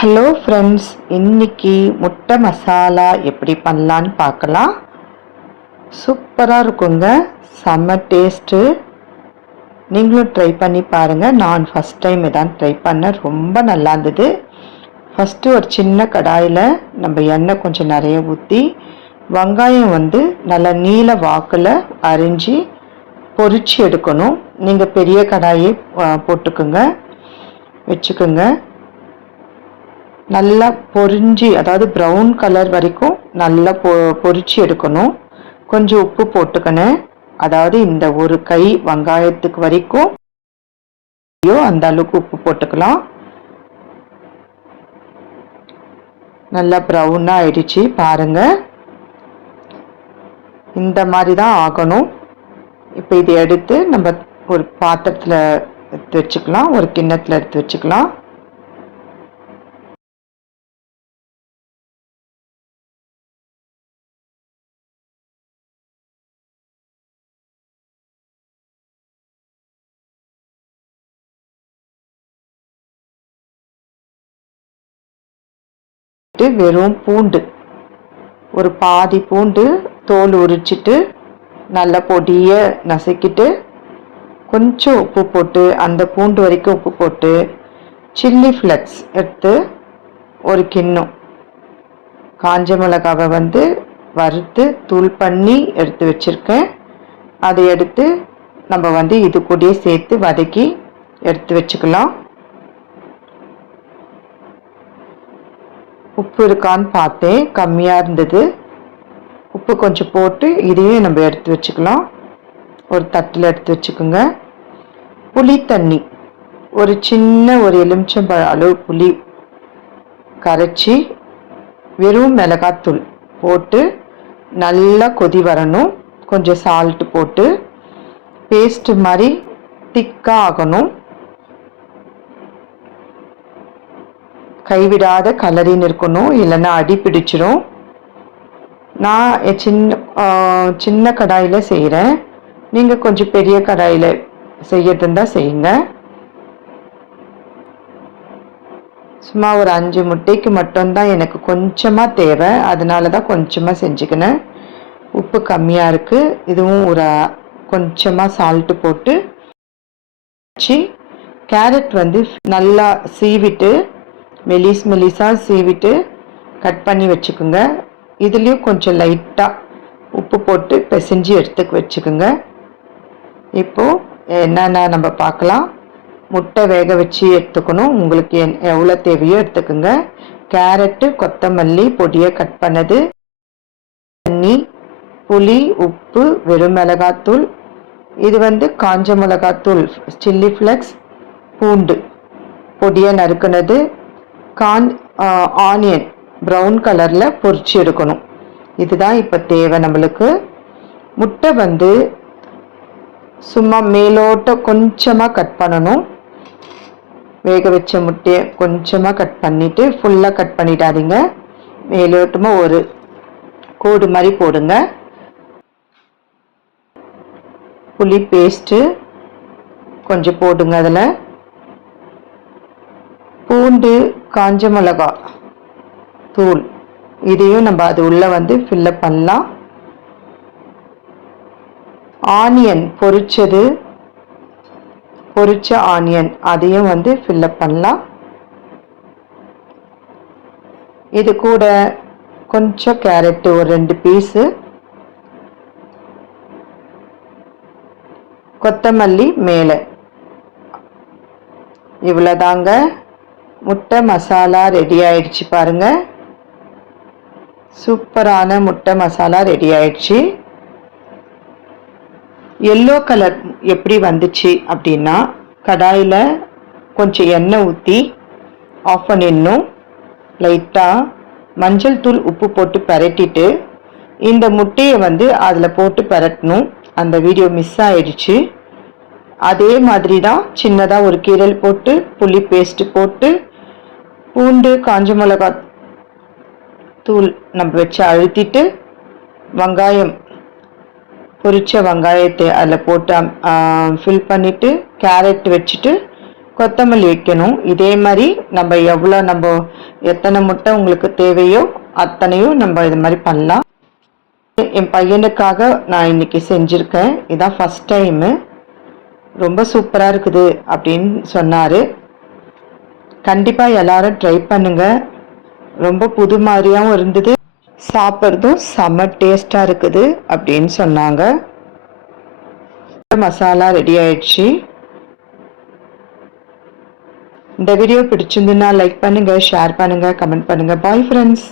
Hello friends இன்னைக்கு முட்டை மசாலா எப்படி பண்ணலான்னு பார்க்கலாம். சூப்பராக இருக்குங்க. செம்ம டேஸ்ட்டு நீங்களும் ட்ரை பண்ணி பாருங்கள் நான் ஃபஸ்ட் டைம் இதான் ட்ரை பண்ணேன். ரொம்ப நல்லா இருந்தது. ஃபஸ்ட்டு ஒரு சின்ன கடாயில் நம்ம எண்ணெய் கொஞ்சம் நிறைய ஊற்றி வெங்காயம் வந்து நல்லா நீல வாக்கில் அரிஞ்சு பொறிச்சு எடுக்கணும். நீங்கள் பெரிய கடாயை போட்டுக்குங்க. வச்சுக்கோங்க. நல்லா பொரிஞ்சு அதாவது ப்ரௌன் கலர் வரைக்கும் நல்லா பொ பொரிச்சு எடுக்கணும். கொஞ்சம் உப்பு போட்டுக்கணும். அதாவது இந்த ஒரு கை வெங்காயத்துக்கு வரைக்கும் அந்த அளவுக்கு உப்பு போட்டுக்கலாம். நல்லா ப்ரௌனாக ஆயிடுச்சு பாருங்க. இந்த மாதிரி தான் ஆகணும். இப்போ இதை எடுத்து நம்ம ஒரு பாத்திரத்தில் எடுத்து வச்சுக்கலாம் ஒரு கிண்ணத்தில் எடுத்து வச்சுக்கலாம். போட்டு வெறும் பூண்டு. ஒரு பாதி பூண்டு தோல் உரிச்சிட்டு நல்லா பொடிய நசுக்கிட்டு கொஞ்சம் உப்பு போட்டு அந்த பூண்டு வரைக்கும் உப்பு போட்டு சில்லி ஃப்ளக்ஸ் எடுத்து ஒரு கிண்ணம். காஞ்ச மிளகாவை வந்து வறுத்து தூள் பண்ணி எடுத்து வச்சுருக்கேன். அதை எடுத்து நம்ம வந்து இது கூடயே சேர்த்து வதக்கி எடுத்து வச்சுக்கலாம். உப்பு இருக்கான்னு பார்த்தேன். கம்மியாக இருந்தது. உப்பு கொஞ்சம் போட்டு இதையும் நம்ம எடுத்து வச்சுக்கலாம். ஒரு தட்டில் எடுத்து வச்சுக்கோங்க. புளி தண்ணி. ஒரு சின்ன ஒரு எலுமிச்சம்பழ அளவு புளி கரைச்சி வெறும் மிளகாத்தூள் போட்டு நல்லா கொதி வரணும். கொஞ்சம் சால்ட்டு போட்டு பேஸ்ட் மாதிரி திக்காக ஆகணும். கைவிடாத கலரின்னு இருக்கணும் இல்லைன்னா அடி பிடிச்சிரும். நான் சின்ன சின்ன கடாயில் செய்கிறேன் நீங்கள் கொஞ்சம் பெரிய கடாயில் செய்யறது செய்யுங்க. சும்மா ஒரு அஞ்சு முட்டைக்கு மட்டும்தான் எனக்கு கொஞ்சமாக தேவை. அதனால தான் கொஞ்சமாக செஞ்சுக்கினேன். உப்பு கம்மியாக இருக்குது இதுவும் ஒரு கொஞ்சமாக சால்ட்டு போட்டு வச்சு கேரட் வந்து நல்லா சீவிட்டு மெலிஸ் மெலிஸாக சீவிட்டு கட் பண்ணி வச்சுக்கோங்க. இதுலேயும் கொஞ்சம் லைட்டாக உப்பு போட்டு பிசைஞ்சு எடுத்து வச்சுக்கோங்க. இப்போது என்னென்ன நம்ம பார்க்கலாம். முட்டை வேக வச்சு எடுத்துக்கணும். உங்களுக்கு என் எவ்வளோ தேவையோ எடுத்துக்கோங்க. கேரட்டு கொத்தமல்லி பொடியை கட் பண்ணது. தண்ணி புளி உப்பு வெறும் மிளகாத்தூள். இது வந்து காஞ்ச மிளகாத்தூள் சில்லி ஃப்ளெக்ஸ் பூண்டு. பொடியை நறுக்கினது. கான் ஆனியன் ப்ரௌன் கலரில் பொறிச்சு எடுக்கணும். இதுதான் இப்போ தேவை நம்மளுக்கு. முட்டை வந்து சும்மா மேலோட்ட கொஞ்சமாக கட் பண்ணணும். வேக வச்ச முட்டையை கொஞ்சமாக கட் பண்ணிவிட்டு ஃபுல்லாக கட் பண்ணிடாதீங்க. மேலோட்டமாக ஒரு கோடு மாதிரி போடுங்க. புளி பேஸ்ட்டு கொஞ்சம் போடுங்க அதில். பூண்டு காஞ்ச மிளகா தூள். இதையும் நம்ம அது உள்ள வந்து ஃபில்லப் பண்ணலாம். ஆனியன் பொரிச்சது. பொரிச்ச ஆனியன் அதையும் வந்து ஃபில்லப் பண்ணலாம். இது கூட கொஞ்சம் கேரட்டு ஒரு ரெண்டு பீஸு கொத்தமல்லி மேலே. இவ்வளோதாங்க முட்டை மசாலா ரெடி ஆயிடுச்சு பாருங்க. சூப்பரான முட்டை மசாலா ரெடி ஆயிடுச்சு. எல்லோ கலர் எப்படி வந்துச்சு அப்படின்னா கடாயில் கொஞ்சம் எண்ணெய் ஊற்றி ஆஃப் பண்ணிடணும். லைட்டாக மஞ்சள் தூள் உப்பு போட்டு பரட்டிட்டு இந்த முட்டையை வந்து அதில் போட்டு பிரட்டணும். அந்த வீடியோ மிஸ் ஆயிடுச்சு. அதே மாதிரி தான் சின்னதாக ஒரு கீரல் போட்டு புளி பேஸ்ட் போட்டு பூண்டு காஞ்ச மிளகா தூள் நம்ம வச்சு அழுத்திட்டு வெங்காயம் பொரிச்ச வெங்காயத்தை அதில் போட்டு ஃபில் பண்ணிவிட்டு கேரட் வச்சுட்டு கொத்தமல்லி வைக்கணும். இதே மாதிரி நம்ம எவ்வளோ நம்ம எத்தனை முட்டை உங்களுக்கு தேவையோ அத்தனையும் நம்ம இது மாதிரி பண்ணலாம். என் பையனுக்காக நான் இன்னைக்கு செஞ்சுருக்கேன். இதான் ஃபஸ்ட் டைமு ரொம்ப சூப்பராக இருக்குது அப்படின்னு சொன்னார். கண்டிப்பாக எல்லாரும் ட்ரை பண்ணுங்க. ரொம்ப புது மாதிரியாகவும் இருந்தது. சாப்பிட்றதும் செம்ம டேஸ்ட்டாக இருக்குது அப்படின்னு சொன்னாங்க. மசாலா ரெடி ஆயிடுச்சு. இந்த வீடியோ பிடிச்சிருந்துன்னா லைக் பண்ணுங்கள் ஷேர் பண்ணுங்கள் கமெண்ட் பண்ணுங்கள் பாய் ஃப்ரெண்ட்ஸ்